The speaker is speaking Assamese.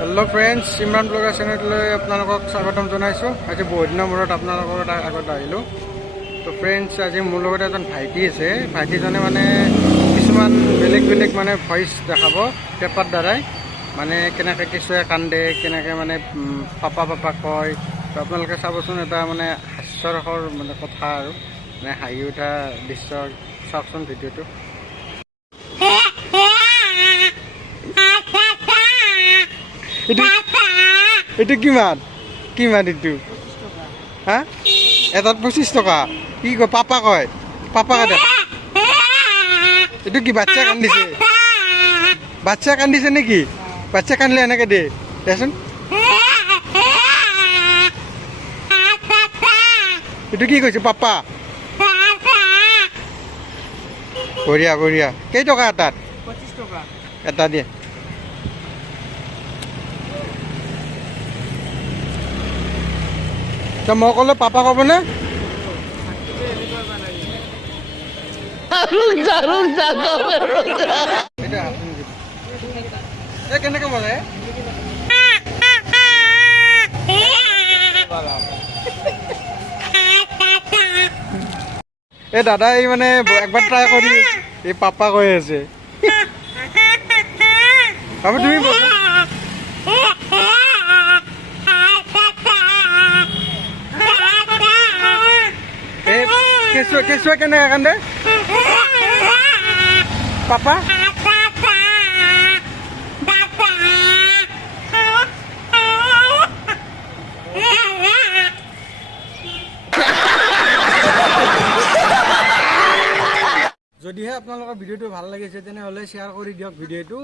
Hello friends, Imran blogger channel आपलोक स्वागतम जानाइছো। आज बहुत दिन मूर्त आपलोकर आगत आहिलो। तो फ्रेंड्स, आज मोर लगत एजन भाइटी आछे। भाइटीजने माने किछुमान बेलेग बेलेग माने भइस देखाब पेपर द्वाराई, माने केनेके किछुए कान्दे, केनेके माने पापा पापा कय। तो आपनालोके चाबचोन, एटा माने हास्यरकर माने कथा आरो माने हाहि उठा दृश्य चाওকচোন ভিডিওটো। এটা কিমান কিমান এইটো হা এটাত 25 টকা কি কয় পাপা কয় পাপা কয় এইটো কি বাচ্চা কান্দিছে নেকি বাচ্চা কান্দলে এনেকে দে দেচোন এইটো কি কৈছে পাপা বঢ়িয়া বঢ়িয়া কেই টকা এটাত 25 টকা এটা দিয়ে তো মই ক'লে পাপা ক'ব নে কেনেকে বলে এই দাদা এই মানে একবার ট্রাই কৰি এই পাপা কৈ আছে বাবু তুমি কেঁচুৱা কেনেকৈ কান্দে পাপা যদিহে আপোনালোকৰ ভিডিঅ'টো ভাল লাগিছে তেনেহ'লে শ্বেয়াৰ কৰি দিয়ক ভিডিঅ'টো